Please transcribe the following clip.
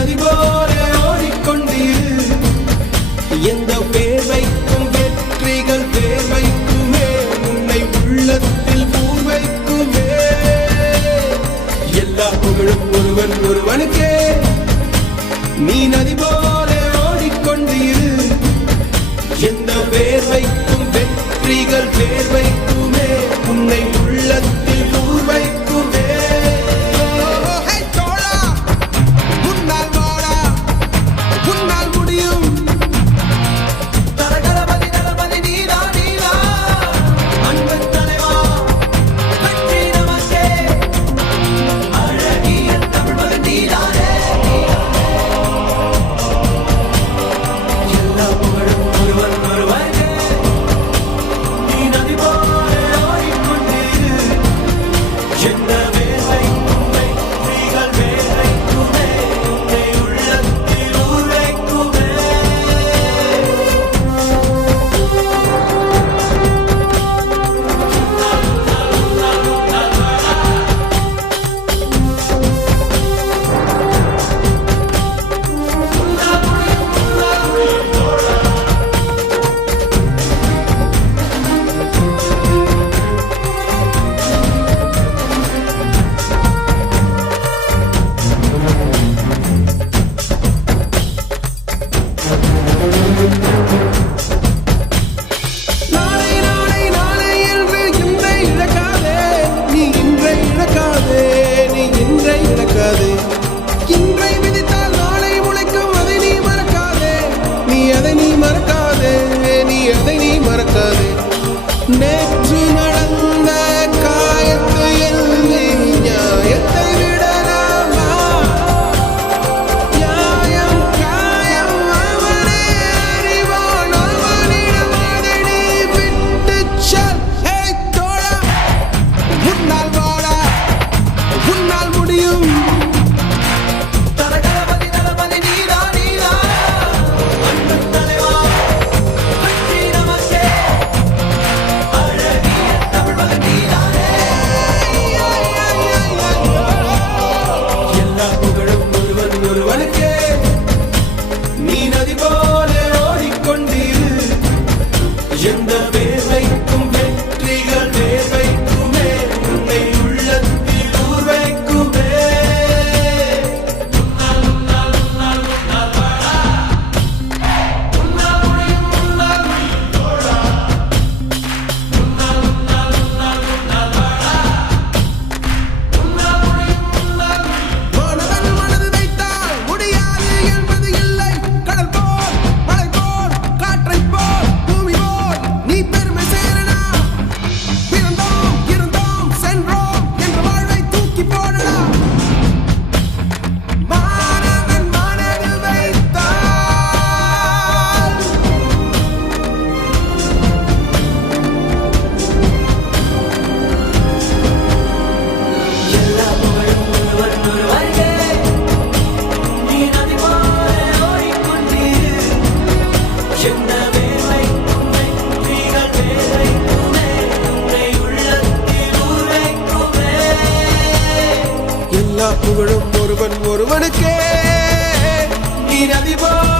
நதி போல ஓடிக்கொண்டீரு. எந்த வேர்வைக்கும் வெற்றிகள் வேர்வைக்குமே, உன்னை உள்ளத்தில் பூர் வைக்குமே. எல்லா புகழும் ஒருவன் ஒருவனுக்கே. நீ நதி போல ஓடிக்கொண்டீரு. எந்த வேர்வைக்கும் வெற்றிகள் வேர்வைக்குமே, உன்னை உள்ளத்தில் பூர் வைக்குமே. நேற்று நடந்த காயத்தை எழுதி நியாயத்தை விடலாமா? நியாயம் காயம் அவனே அறிவான், அவனிடம் அதை நீ விட்டுச் செல். தோழா, உன்னால் வாழ உன்னால் முடியும். எந்த வேர்வைக்கும் வெற்றிகள் வேர்வைக்குமே, உன்னை உள்ளத்தில் ஊர் வைக்குமே. மனது வைத்தால் முடியாது என்பது இல்லை. கடல் போல் மலை போல் காற்றை போல் பூமி போல் நீ பெருமை சேரனா. பிறந்தோம் இருந்தோம் சென்றோம் என்ற வாழ்வை தூக்கி போடடா. மாணவன் மனது வைத்தால் எல்லா புகழும் ஒருவன் ஒருவனுக்கே. நீ நதி போல ஓடிக்கொண்டீரு. எந்த வேர்வைக்கும் வெற்றிகள் வேர்வைக்குமே, உன்னை உள்ளத்தில் ஊர் வைக்குமே. எல்லா புகழும் ஒருவன் ஒருவனுக்கே. நீ நதி போல